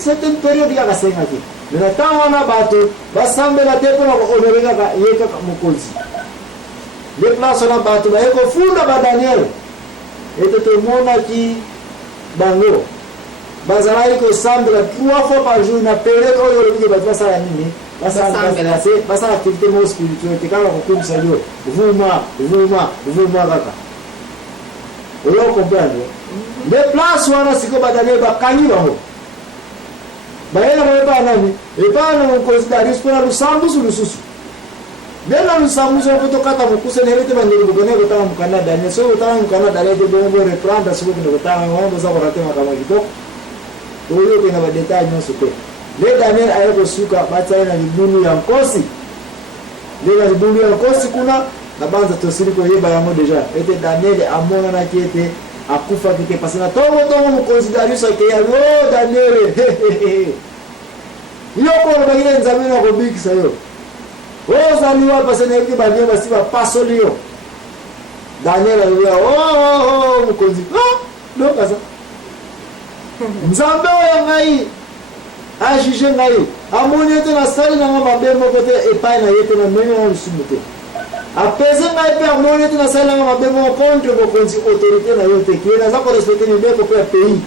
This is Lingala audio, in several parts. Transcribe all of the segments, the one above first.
certaine période ya kasengaki mais natanga bato basambela te pour honorer ka yeka mokonzi les places na bato ba yeko funda ba Daniel et tout le monde qui bango bazala ko sambela 3 fois par jour na période oyo le ba basala nini basala activité mo spirituelle te kala ko kumsa yo vuma kaka oyo comprendre les places wana siko ba Daniel ba kanyi bango bayela ba nani e pa na ko considérer pour la lusambusu lususu Dena lusambusu ko to kata mukuse ne rete bangere ko ne ko ta mukana Daniel so ta mukana Daniel de bongo reprendre so ko ta ngombo za ko ratema kama kito oyo ke na ba detail no so ko le Daniel ayo suka bata na libunu ya nkosi le na libunu ya nkosi kuna na banza to siri ko yeba yango deja ete Daniel amona na kiete akufa kike pasina tomo mo considérer so ke ya Daniel yo ko ba ile nzameno ko bikisa yo ozaliwa pasina yake banye basiba pasolio Daniel aliwa mukonzi no kaza nzambe oyo ngai ajije ngai amoni ete na sali na mabe moko te epai na yete na menyo na lusumute apese ngai pe amoni ete na sali na mabe moko contre bokonzi autorité na yote kiena za ko respecter ni beko pe pays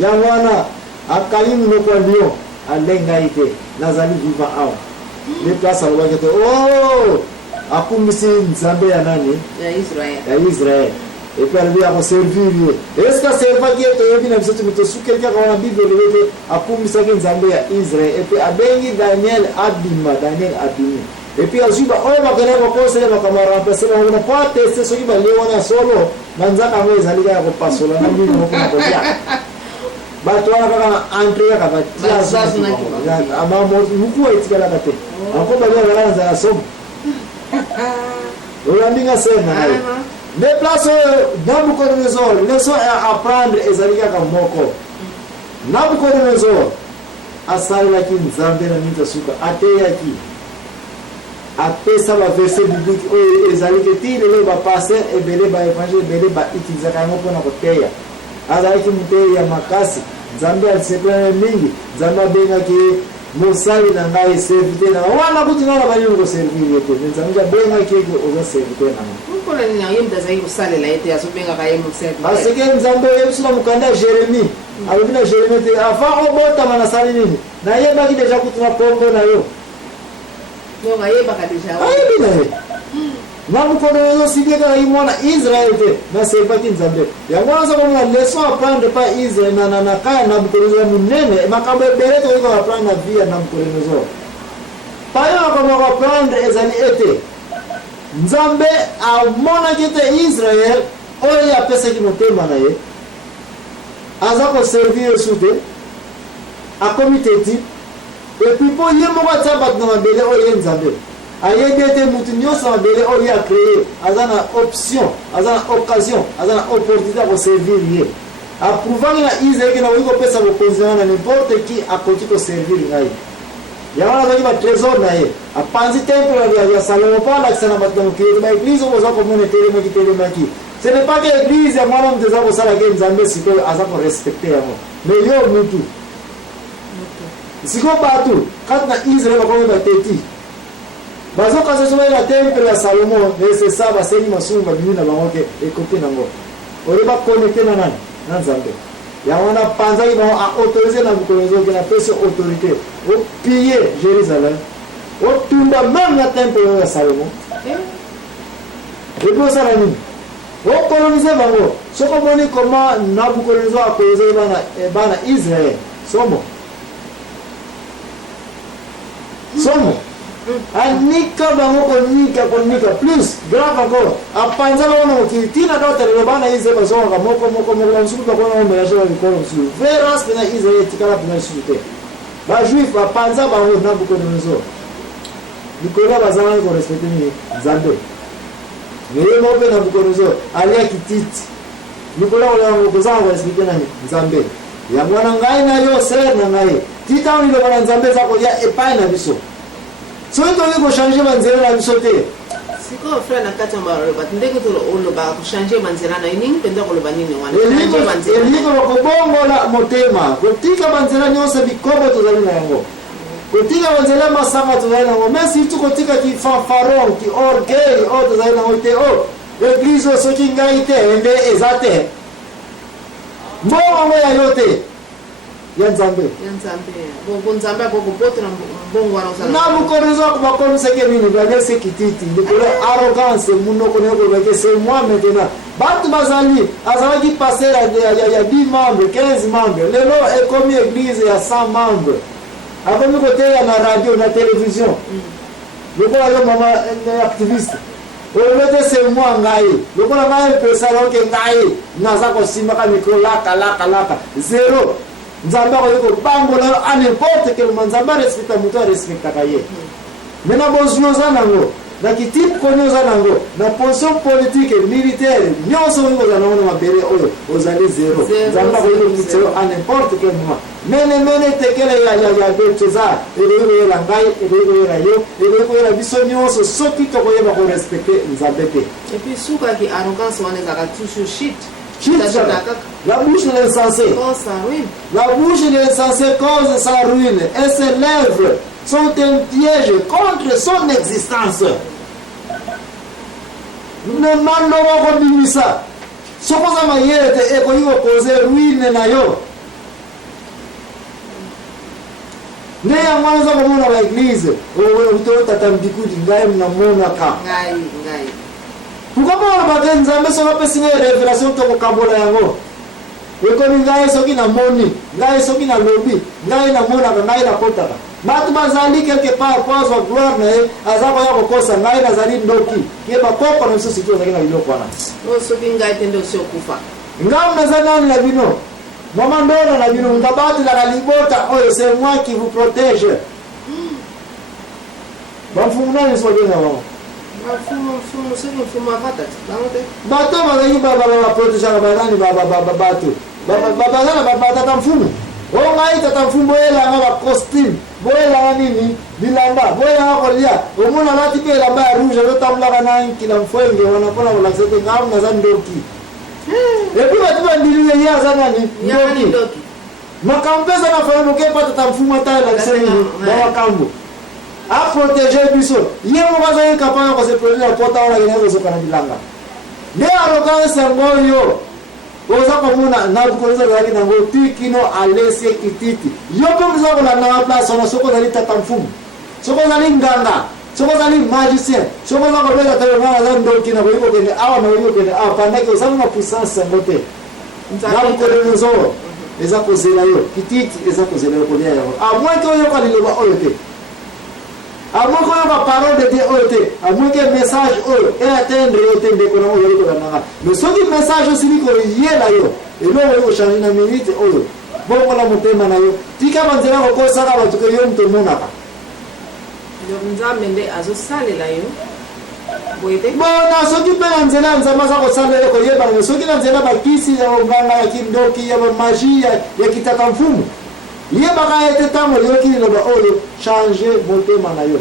ya wana akalimu no kwa ndio alenga ite nazali viva awa les places à l'ouest akumisi nzambe ya nani ya Israël et puis elle vient servir est-ce que serva qui est toyebi na biso to su quelqu'un dans la Bible le akumisa ke nzambe ya Israël et puis abengi Daniel abimi et puis azuba oyo bakana ko conseiller bakamara remplacer na pas tester soki ba leona solo manzaka ngo ezalika ya ko pasola na mimi ko na kodia bato wana kaka na entrer kaka tia ama muku etikala kate ako bale wala za somo olandinga sema les places Nabucodonosor leçon à apprendre ezalika ka moko Nabucodonosor asala ki nzambe na mita suka ateyaki apesa ba verset biblique o ezalika ti le ba passer ebele ba évangile ebele ba utiliser ka moko na koteya azalaki muteya makasi nzambe aliseplana mingi nzambe abengaki mosali na ngai servite na wana kuti ngala bali ko servir yeto nzambe abengaki oza servite na ko na ni yimda zayi usalela yete asobenga ka yemu servite parce que nzambe yebisula mukanda Jérémie alobina Jérémie te avant obota mana sali nini na yebaki deja kutuna pombo na yo no ngayeba ka deja ayebina Nabucodonosor sibeka imona Israël te na servite nzambe ya mwanzo kwa leçon apprendre pas Israël na kaya Nabucodonosor munene makambo ebele to iko apprendre na vie ya Nabucodonosor payo kwa apprendre ezali ete nzambe amona kete Israël oyo apesa ki motema na ye aza ko servir sute a comité type et puis pour yemo kwa tabat na mabele oyo nzambe ayedete mutu nyonso mabele oyo a créé azana option azana occasion azana opportunité pour servir ye approuvant na Israël que na wiko pesa ko konzana na n'importe qui a côté ko servir ngai ya wana zaki ba trésor na ye a panzi temple ya Salomon pas la sana batna ki ba église ko za ko monétaire mo ki tele maki ce n'est pas que l'église ya mwana mteza ko sala ke nzambe siko aza ko respecter yango mais yo mutu siko batu quand na Israël ko ba teti bazo kaza soba la temple ya Salomon et c'est ça ba seni masumu ba bimina bango ke écouter nango ore ba connecter na nani na nzambe ya wana panza ki ba a autoriser na Nabucodonosor que la personne autorité au piller Jérusalem au tumba même la temple ya Salomon et pour ça la nuit au coloniser bango soko moni comment Nabucodonosor a coloniser bana Israël somo anika bango konika plus grave encore apanza bango tina dota le bana ize bazonga moko nsuku ba kona mbela shaba bikolo nsuku veras pena ize tikala pena sute ba juif apanza bango Nabucodonosor bikola bazana ko respecter ni nzambe mais mo pe Nabucodonosor alia kititi bikola wala ko za ko respecter na nzambe ya mwana ngai na yo ser na ngai tita ni le bana nzambe za ko ya epai na biso so ito ko changer banzela la biso te Siko frère na kati maloba ndenge to oloba ko changer manzela na iningi penda koloba nini wana changer manzela eliko bakobongola motema kotika manzela nyonso bikobo tozali na yango kotika manzela masanga tozali na yango mais surtout kotika ki fanfaron ki orgueil o tozali na yango te o l'église soki ngai te ende eza te mbongo ya yo te ya nzambe bo nzambe akoko botra mbongo wana osala Nabucodonosor bakomisaki nini bagese kititi ndikolo arrogance munoko neko bake c'est moi maintenant batu bazali azalaki passer ya 10 membres 15 membres lelo ekomi église ya 100 membres akomi koteya na radio na télévision lokola yo mama activiste olobete c'est moi ngai lokola ngai pesala oke ngai naza kosimaka mikro laka zero nzambe akoyeko bangola à n'importe quel moment nzambe respecta mutu respectaka ye maintenant bozwi oza nango na kitipe koni oza nango na position politique militaire nyonso oyo kozala nango na mabele oyo ozali zero nzambe akoyeko kitisa yo à n'importe quel moment mene tekele ya Beltesar eloyi koyela ngai eloyi koyela yo eloyi koyela biso nyonso soki tokoyeba korespecte nzambe te et puis sukaki arrogance wana ezaka toujours shit. La bouche de l'insensé. La bouche de l'insensé cause sa ruine et ses lèvres sont un piège contre son existence. Ne maloba kobimisa. Sokoza mayete ekoyi kokoze ruine na yo. Ne yango naza komona ba église oyo tata mbikudi ngai mnamona ka. Ngai. Pourquoi pas la nzambe soka pesi na révélation to kokabola yango ekomi ngai soki na moni ngai soki na lobi ngai na mona ngai na kotaka batu bazali quelque part kwa gloire na ye azako ya kokosa ngai nazali ndoki ye bakoko na biso sikio zaki na biloko wana soki ngai tende osiokufa ngam nazana na bino mama ndona na bino ngabati la libota oyo c'est moi qui vous protège bamfumuna ni soki na wao bato bazali baprotégaka bazani bato bazala batata mfumu oyo ngai tata mfumu boyelanga bacostume boyelanga nini bilamba boyelanga kolia omona alati mpe elamba ya rouge azotambolaka na nkila mfwenge wana mpona kolakisa te ngamu naza ndoki epui bato bandili ye aza nani ndoki makambo mpe eza na faya moke mpa tata mfumu atalelakisa nini bawakambo a protéger biso ye moko azali capable ko se protéger pota wana kene kozoka na bilanga nde arrogance yango yo oza komona Nabucodonosor azalaki nango tikino alesi kititi yo mpe oza kolanda na place wana soki ozali tata mfumu soki ozali nganga soki ozali magicien soki oza kobeta telefone aza ndoki na koyi kokende awa na koyi kokende awa pandaki ozali na puissance yango te Nabucodonosor eza kozela yo kititi eza kozela yo kolia yango a moins ke oyoka liloba oyo te à moins qu'on ait la parole de Dieu, à moins que le message est atteindre mais ce qui message aussi dit qu'il y a là, et là on va changer la minute, bon on va monter maintenant. Tu quand on dira que ça va tout que yom tout le monde a. Donc nous amène à ce salle là yo. Bon, na ce qui peut en dire là, nous avons ça au salle là que yeba, mais ce qui en dire là, kisi ya nganga ya kindoki ya magie ya kitatamfumu. Yebaka ete tango yoki loba oyo changer motema na yo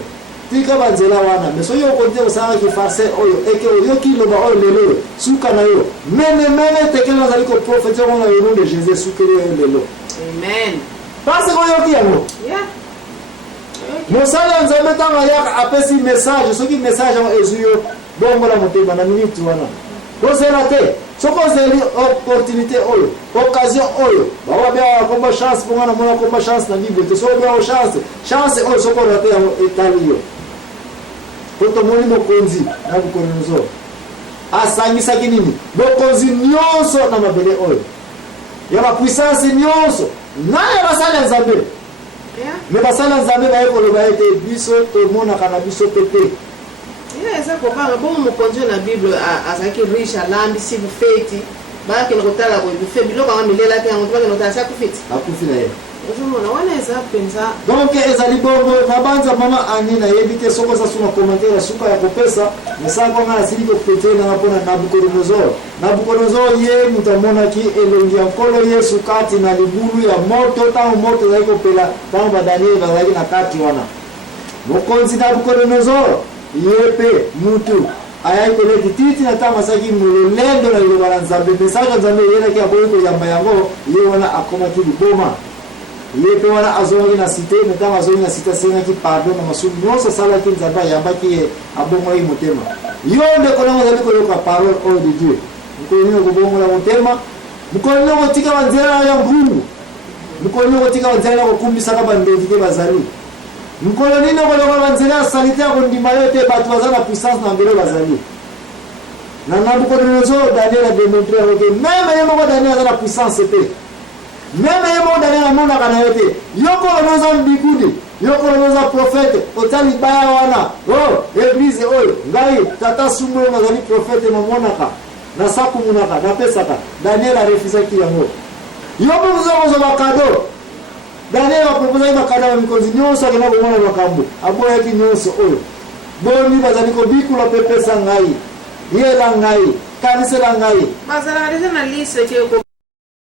tika banzela wana mais soyo konte osanga ki farce oyo eke yoki loba oyo lelo suka na yo mene tekela zali ko prophétie on a eu de Jésus suka lelo amen parce que yoki yango mosala nzambe tanga ya apesi message soki message en ezuyo bongo la motema na minute wana bozela te soko zeli opportunité oyo occasion oyo bawa bia komba chance pour ngana mona komba chance na bible te soko bia chance oyo soko rate ya etali yo poto moni mokonzi na Nabucodonosor asangisaki nini bokonzi nyonso na mabele oyo ya ba puissance nyonso nani basala nzambe me basala nzambe ba ekoloba ete biso tomona kana biso pepe eza kopanga bongo mokonzi na bible azalaki riche alambi si bufeti bakende kotala kobufe biloko anga milelaki yango bakende kotala si akufi na ye ozomona wana eza mpenza donc ezali bongo na banza mama ani nayebi te soko eza suna commentaire suka ya kopesa mesango nga nasili kopete nanga mpona Nabucodonosor ye moto amonaki elongi ya nkolo Yesu kati na libulu ya moto ntango moto ezali kopela ntango badanieli bazalaki na kati wana mokonzi Nabucodonosor yepe mutu ayaipeleki titi na tama saki mulendo na ilo wana nzambe mesaje nzambe yena kia boyo ko yamba yango ye wana akoma ki boma yepe wana azongi na cité metama azongi na cité senga ki pardon na masu nyonso sala ki nzamba yamba ki abomo yi motema yonde ko nango zali ko yoka parole au de Dieu mkonyo ko bomo la motema mkonyo ko tika banzela ya mbungu mkonyo ko tika banzela ko kumbisa ka bando tike bazali mkonyo nino ko yoka banzela sanitaire ko ndima yote batu bazana puissance na mbele bazali na Nabucodonosor Daniel a démontré que même yemo ko Daniel a la puissance pe même yemo Daniel a mona kana yote yoko onoza mbikudi yoko onoza prophète otali baya wana oh église oyo ngai tata sumo ngazali prophète mamonaka na saku munaka na pesaka Daniel a refusé ki yango yoko muzo bakado Daniel a proposé bakado mikonzi nyonso akena komona bakambo aboya ki nyonso oyo boni bazali ko bikula pepesa ngai yela ngai kanisa la ngai mazala na lise ke